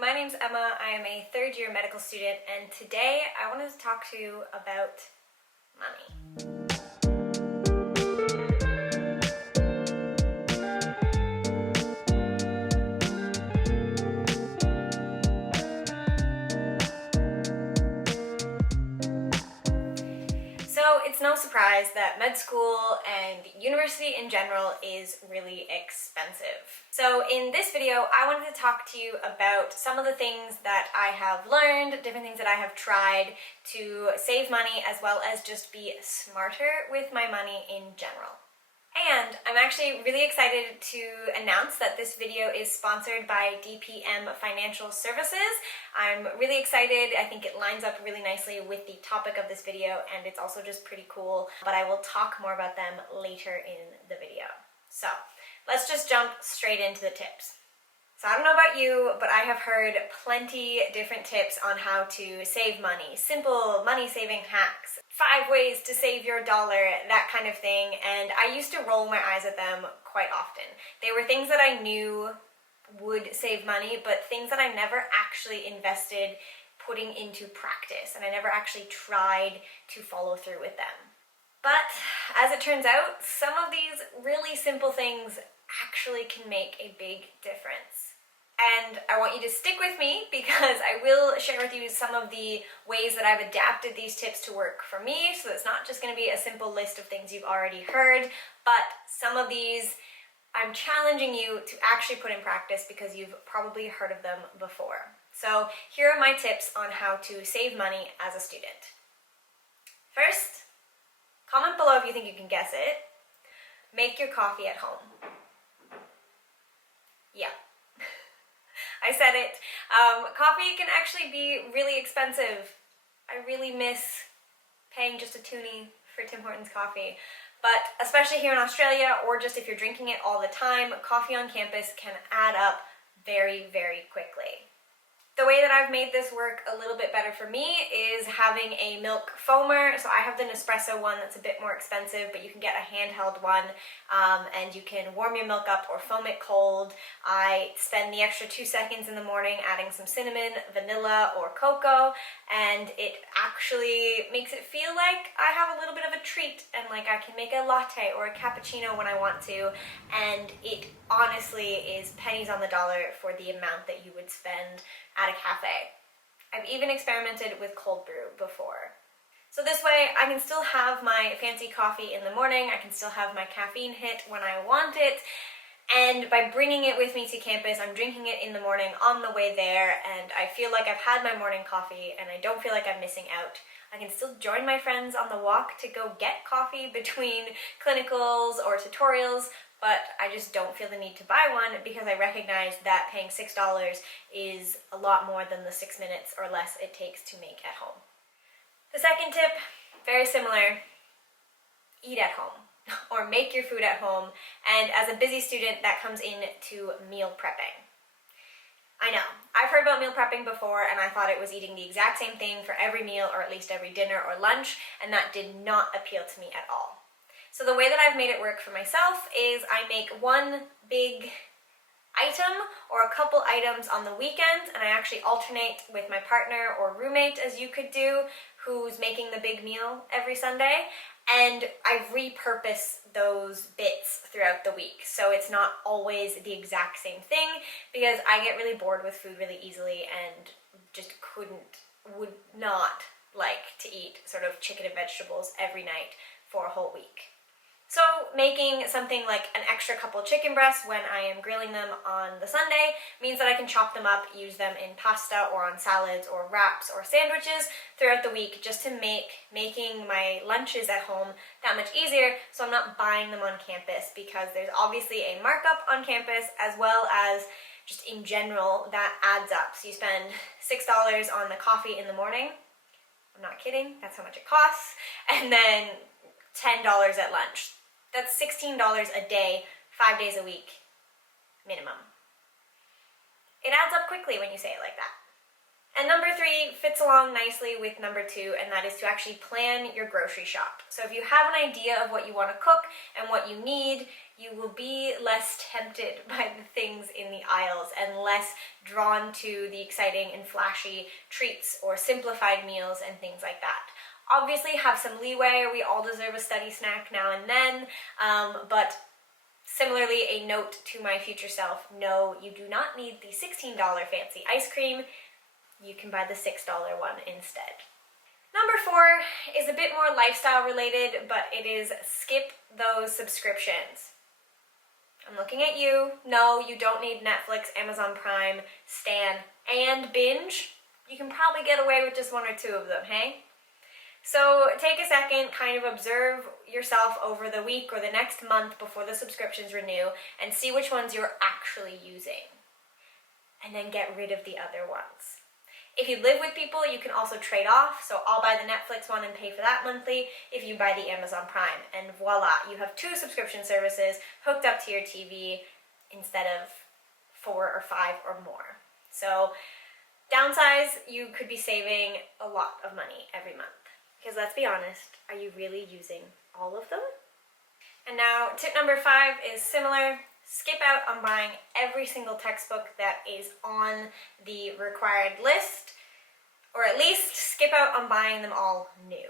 my name's Emma. I am a third-year medical student, and today I wanted to talk to you about money. So it's no surprise that med school and university in general is really expensive. So in this video, I wanted to talk to you about some of the things that I have learned, different things that I have tried to save money, as well as just be smarter with my money in general. And I'm actually really excited to announce that this video is sponsored by DPM Financial Services. I'm really excited. I think it lines up really nicely with the topic of this video, and it's also just pretty cool, but I will talk more about them later in the video. So let's just jump straight into the tips. So I don't know about you, but I have heard plenty different tips on how to save money, simple money saving hacks, 5 ways to save your dollar, that kind of thing, and I used to roll my eyes at them quite often. They were things that I knew would save money, but things that I never actually invested putting into practice, and I never actually tried to follow through with them. But as it turns out, some of these really simple things actually can make a big difference. And I want you to stick with me because I will share with you some of the ways that I've adapted these tips to work for me, so it's not just going to be a simple list of things you've already heard, but some of these I'm challenging you to actually put in practice because you've probably heard of them before. So here are my tips on how to save money as a student. First, comment below if you think you can guess it. Make your coffee at home. Yeah. I said it. Coffee can actually be really expensive. I really miss paying just a toonie for Tim Hortons coffee. But especially here in Australia, or just if you're drinking it all the time, coffee on campus can add up very, very quickly. The way that I've made this work a little bit better for me is having a milk foamer. So I have the Nespresso one that's a bit more expensive, but you can get a handheld one, and you can warm your milk up or foam it cold. I spend the extra 2 seconds in the morning adding some cinnamon, vanilla, or cocoa, and it actually makes it feel like I have a little bit of a treat, and like I can make a latte or a cappuccino when I want to, and it honestly is pennies on the dollar for the amount that you would spend at a cafe. I've even experimented with cold brew before. So this way I can still have my fancy coffee in the morning, I can still have my caffeine hit when I want it, and by bringing it with me to campus, I'm drinking it in the morning on the way there, and I feel like I've had my morning coffee and I don't feel like I'm missing out. I can still join my friends on the walk to go get coffee between clinicals or tutorials, but I just don't feel the need to buy one because I recognize that paying $6 is a lot more than the 6 minutes or less it takes to make at home. The second tip, very similar, eat at home or make your food at home, and as a busy student that comes into meal prepping. I know, I've heard about meal prepping before and I thought it was eating the exact same thing for every meal or at least every dinner or lunch, and that did not appeal to me at all. So the way that I've made it work for myself is I make one big item or a couple items on the weekends, and I actually alternate with my partner or roommate, as you could do, who's making the big meal every Sunday, and I repurpose those bits throughout the week. So it's not always the exact same thing because I get really bored with food really easily and just would not like to eat sort of chicken and vegetables every night for a whole week. So making something like an extra couple chicken breasts when I am grilling them on the Sunday means that I can chop them up, use them in pasta or on salads or wraps or sandwiches throughout the week, just to make making my lunches at home that much easier, so I'm not buying them on campus, because there's obviously a markup on campus as well as just in general that adds up. So you spend $6 on the coffee in the morning, I'm not kidding, that's how much it costs, and then $10 at lunch. That's $16 a day, 5 days a week, minimum. It adds up quickly when you say it like that. And number 3 fits along nicely with number 2, and that is to actually plan your grocery shop. So if you have an idea of what you want to cook and what you need, you will be less tempted by the things in the aisles and less drawn to the exciting and flashy treats or simplified meals and things like that. Obviously, have some leeway. We all deserve a study snack now and then, but similarly, a note to my future self, no, you do not need the $16 fancy ice cream. You can buy the $6 one instead. Number 4 is a bit more lifestyle related, but it is skip those subscriptions. I'm looking at you. No, you don't need Netflix, Amazon Prime, Stan, and Binge. You can probably get away with just 1 or 2 of them, hey? So take a second, kind of observe yourself over the week or the next month before the subscriptions renew and see which ones you're actually using. And then get rid of the other ones. If you live with people, you can also trade off. So I'll buy the Netflix one and pay for that monthly if you buy the Amazon Prime. And voila, you have 2 subscription services hooked up to your TV instead of 4 or 5 or more. So downsize, you could be saving a lot of money every month. Because let's be honest, are you really using all of them? And now tip number 5 is similar. Skip out on buying every single textbook that is on the required list, or at least skip out on buying them all new.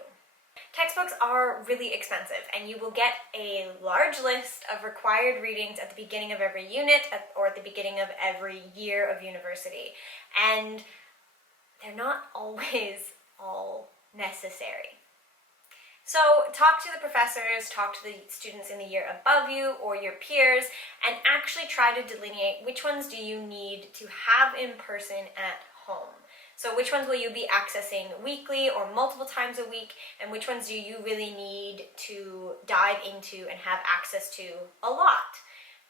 Textbooks are really expensive, and you will get a large list of required readings at the beginning of every unit or at the beginning of every year of university. And they're not always all necessary. So talk to the professors, talk to the students in the year above you or your peers, and actually try to delineate which ones do you need to have in person at home. So which ones will you be accessing weekly or multiple times a week, and which ones do you really need to dive into and have access to a lot?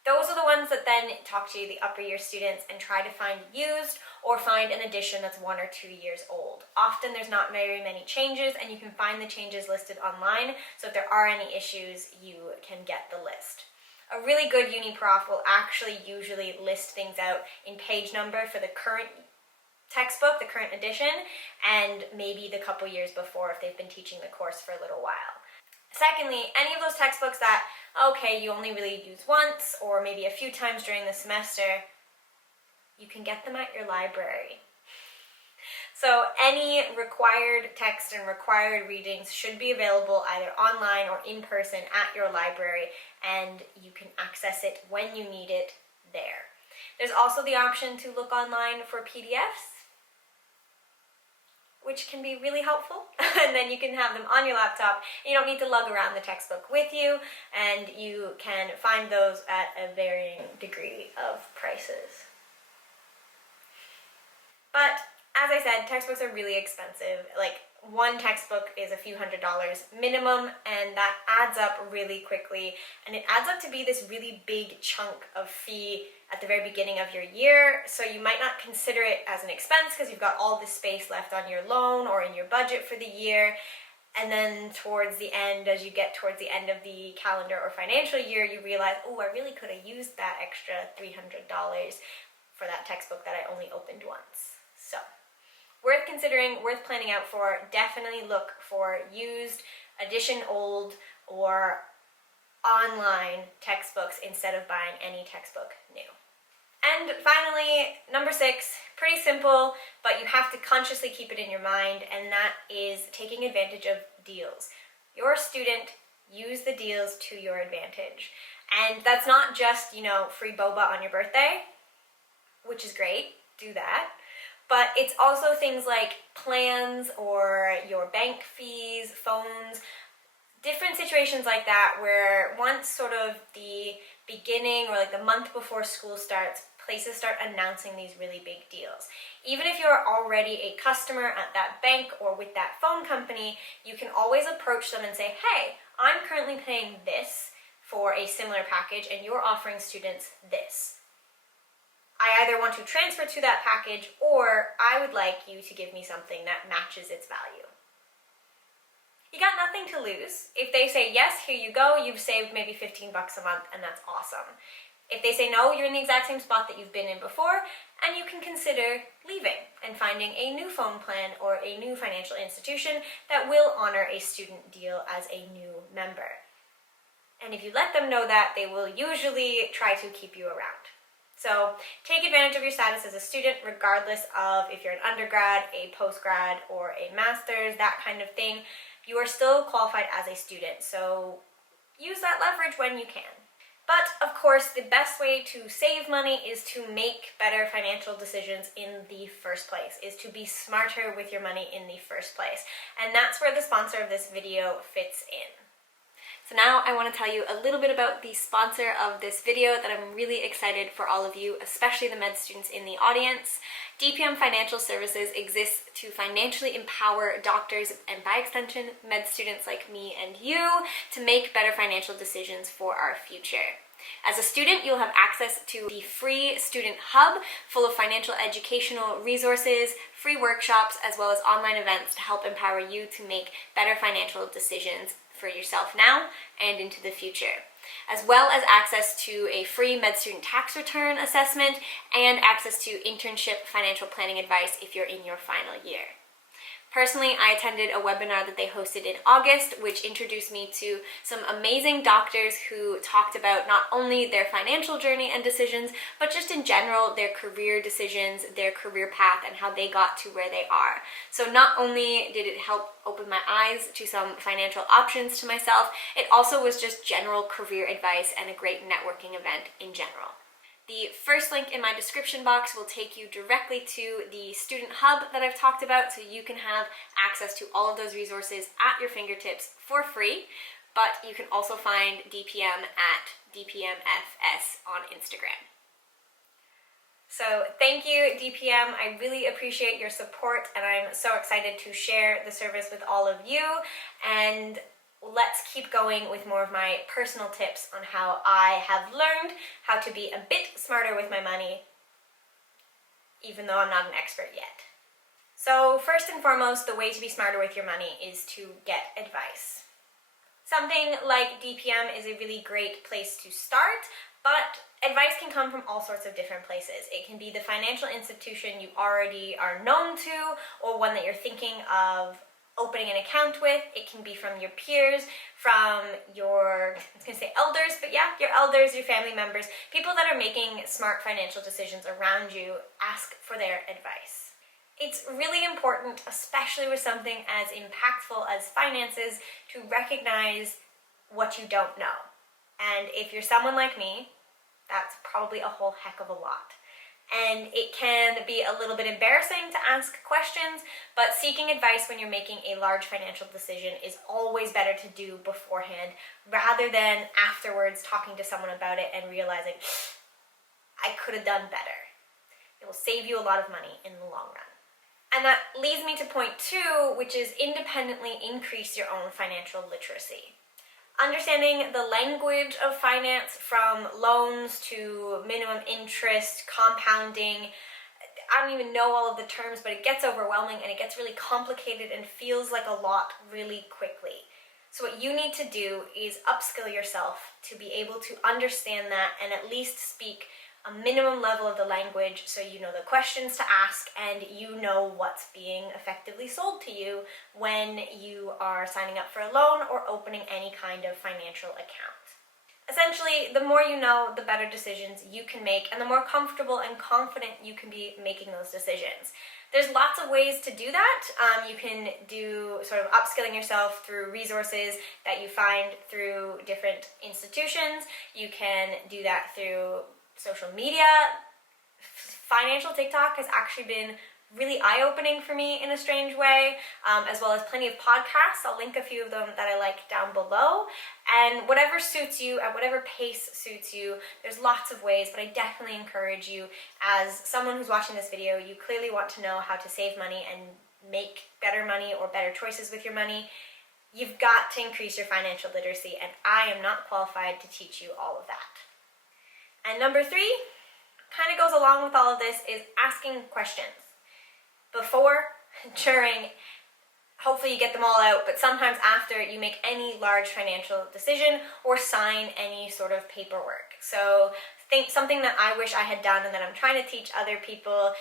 Those are the ones that then talk to the upper year students and try to find used or find an edition that's 1 or 2 years old. Often there's not very many changes, and you can find the changes listed online, so if there are any issues, you can get the list. A really good uni prof will actually usually list things out in page number for the current textbook, the current edition, and maybe the couple years before if they've been teaching the course for a little while. Secondly, any of those textbooks that, okay, you only really use once or maybe a few times during the semester, you can get them at your library. So any required text and required readings should be available either online or in person at your library, and you can access it when you need it there. There's also the option to look online for PDFs, which can be really helpful, and then you can have them on your laptop. You don't need to lug around the textbook with you, and you can find those at a varying degree of prices. But as I said, textbooks are really expensive. Like, one textbook is a few $100s minimum, and that adds up really quickly, and it adds up to be this really big chunk of fee at the very beginning of your year. So you might not consider it as an expense because you've got all this space left on your loan or in your budget for the year. And then towards the end, as you get towards the end of the calendar or financial year, you realize, oh, I really could have used that extra $300 for that textbook that I only opened once. So worth considering, worth planning out for. Definitely look for used, edition old, or online textbooks instead of buying any textbook new. And finally, number 6, pretty simple, but you have to consciously keep it in your mind, and that is taking advantage of deals. You're a student, use the deals to your advantage. And that's not just, free boba on your birthday, which is great, do that. But it's also things like plans or your bank fees, phones, different situations like that where once sort of the beginning or like the month before school starts, places start announcing these really big deals. Even if you're already a customer at that bank or with that phone company, you can always approach them and say, hey, I'm currently paying this for a similar package and you're offering students this. I either want to transfer to that package or I would like you to give me something that matches its value. You got nothing to lose. If they say, yes, here you go, you've saved maybe $15 a month, and that's awesome. If they say no, you're in the exact same spot that you've been in before, and you can consider leaving and finding a new phone plan or a new financial institution that will honor a student deal as a new member. And if you let them know that, they will usually try to keep you around. So take advantage of your status as a student, regardless of if you're an undergrad, a postgrad, or a master's, that kind of thing. You are still qualified as a student, so use that leverage when you can. But of course, the best way to save money is to make better financial decisions in the first place, is to be smarter with your money in the first place. And that's where the sponsor of this video fits in. So now I want to tell you a little bit about the sponsor of this video that I'm really excited for all of you, especially the med students in the audience. DPM Financial Services exists to financially empower doctors and by extension med students like me and you to make better financial decisions for our future. As a student, you'll have access to the free student hub full of financial educational resources, free workshops, as well as online events to help empower you to make better financial decisions for yourself now and into the future, as well as access to a free med student tax return assessment and access to internship financial planning advice if you're in your final year. Personally, I attended a webinar that they hosted in August, which introduced me to some amazing doctors who talked about not only their financial journey and decisions, but just in general, their career decisions, their career path, and how they got to where they are. So not only did it help open my eyes to some financial options to myself, it also was just general career advice and a great networking event in general. The first link in my description box will take you directly to the student hub that I've talked about, so you can have access to all of those resources at your fingertips for free, but you can also find DPM at DPMFS on Instagram. So thank you, DPM. I really appreciate your support, and I'm so excited to share the service with all of you. And let's keep going with more of my personal tips on how I have learned how to be a bit smarter with my money, even though I'm not an expert yet. So first and foremost, the way to be smarter with your money is to get advice. Something like DPM is a really great place to start, but advice can come from all sorts of different places. It can be the financial institution you already are known to, or one that you're thinking of opening an account with. It can be from your peers, from your, I was going to say elders, but yeah, your elders, your family members, people that are making smart financial decisions around you. Ask for their advice. It's really important, especially with something as impactful as finances, to recognize what you don't know. And if you're someone like me, that's probably a whole heck of a lot. And it can be a little bit embarrassing to ask questions, but seeking advice when you're making a large financial decision is always better to do beforehand rather than afterwards talking to someone about it and realizing, I could have done better. It will save you a lot of money in the long run. And that leads me to point 2, which is independently increase your own financial literacy. Understanding the language of finance, from loans to minimum interest, compounding. I don't even know all of the terms, but it gets overwhelming and it gets really complicated and feels like a lot really quickly. So what you need to do is upskill yourself to be able to understand that and at least speak a minimum level of the language, so you know the questions to ask and you know what's being effectively sold to you when you are signing up for a loan or opening any kind of financial account. Essentially, the more you know, the better decisions you can make and the more comfortable and confident you can be making those decisions. There's lots of ways to do that. You can do sort of upskilling yourself through resources that you find through different institutions. You can do that through social media. Financial TikTok has actually been really eye-opening for me in a strange way, as well as plenty of podcasts. I'll link a few of them that I like down below. And whatever suits you, at whatever pace suits you, there's lots of ways, but I definitely encourage you, as someone who's watching this video, you clearly want to know how to save money and make better money or better choices with your money. You've got to increase your financial literacy, and I am not qualified to teach you all of that. And number 3, kind of goes along with all of this, is asking questions. Before, during, hopefully you get them all out, but sometimes after you make any large financial decision or sign any sort of paperwork. So Something that I wish I had done and that I'm trying to teach other people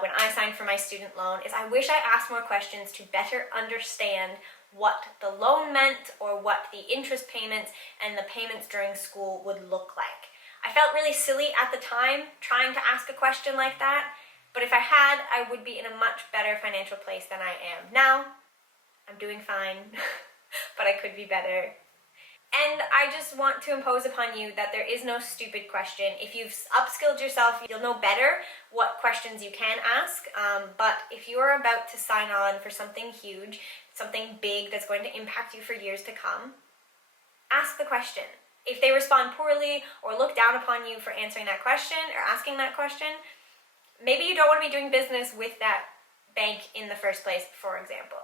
when I signed for my student loan is I wish I asked more questions to better understand what the loan meant or what the interest payments and the payments during school would look like. I felt really silly at the time trying to ask a question like that, but if I had, I would be in a much better financial place than I am now. I'm doing fine, but I could be better. And I just want to impose upon you that there is no stupid question. If you've upskilled yourself, you'll know better what questions you can ask. But if you are about to sign on for something huge, something big that's going to impact you for years to come, ask the question. If they respond poorly or look down upon you for answering that question or asking that question, maybe you don't want to be doing business with that bank in the first place, for example.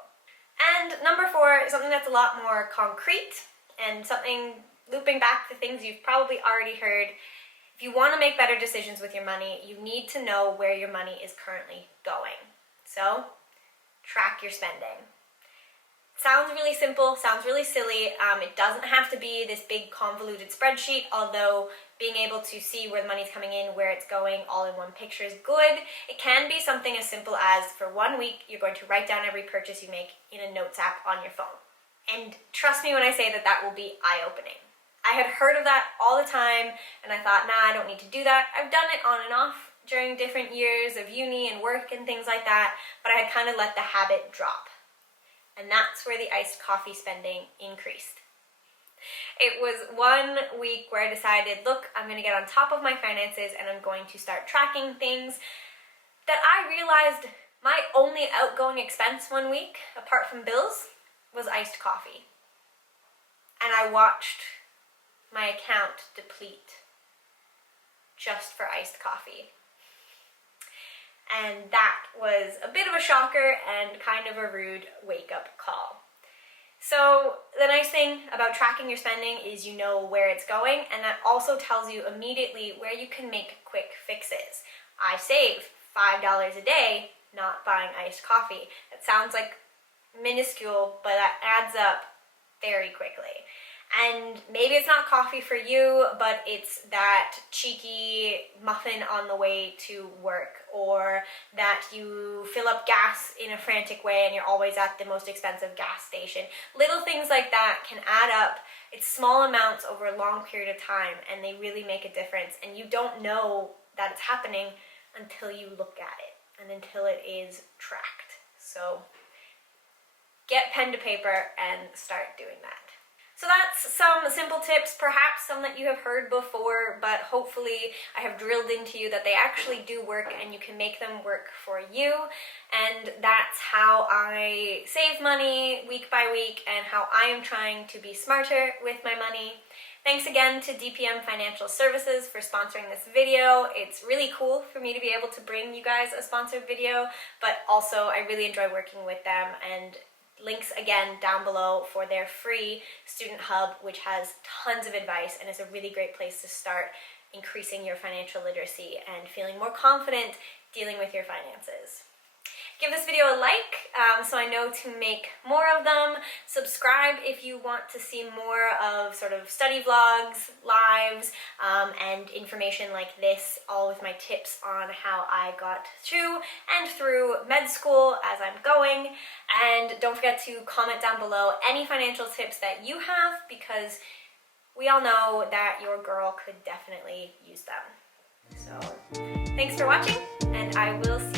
And number 4 is something that's a lot more concrete and something looping back to things you've probably already heard. If you want to make better decisions with your money, you need to know where your money is currently going. So, track your spending. Sounds really simple, sounds really silly. It doesn't have to be this big convoluted spreadsheet, although being able to see where the money's coming in, where it's going, all in one picture is good. It can be something as simple as, for 1 week, you're going to write down every purchase you make in a notes app on your phone. And trust me when I say that that will be eye-opening. I had heard of that all the time, and I thought, nah, I don't need to do that. I've done it on and off during different years of uni and work and things like that, but I had kind of let the habit drop. And that's where the iced coffee spending increased. It was 1 week where I decided, look, I'm going to get on top of my finances and I'm going to start tracking things, that I realized my only outgoing expense 1 week, apart from bills, was iced coffee. And I watched my account deplete just for iced coffee. And that was a bit of a shocker and kind of a rude wake-up call. So the nice thing about tracking your spending is you know where it's going, and that also tells you immediately where you can make quick fixes. I save $5 a day not buying iced coffee. That sounds like minuscule, but that adds up very quickly. And maybe it's not coffee for you, but it's that cheeky muffin on the way to work, or that you fill up gas in a frantic way and you're always at the most expensive gas station. Little things like that can add up. It's small amounts over a long period of time, and they really make a difference. And you don't know that it's happening until you look at it and until it is tracked. So get pen to paper and start doing that. So that's some simple tips, perhaps some that you have heard before, but hopefully I have drilled into you that they actually do work and you can make them work for you. And that's how I save money week by week and how I am trying to be smarter with my money. Thanks again to DPM Financial Services for sponsoring this video. It's really cool for me to be able to bring you guys a sponsored video, but also I really enjoy working with them, and links again down below for their free student hub, which has tons of advice and is a really great place to start increasing your financial literacy and feeling more confident dealing with your finances. Give this video a like so I know to make more of them. Subscribe if you want to see more of sort of study vlogs, lives, and information like this, all with my tips on how I got to and through med school as I'm going. And don't forget to comment down below any financial tips that you have, because we all know that your girl could definitely use them. So thanks for watching, and I will see you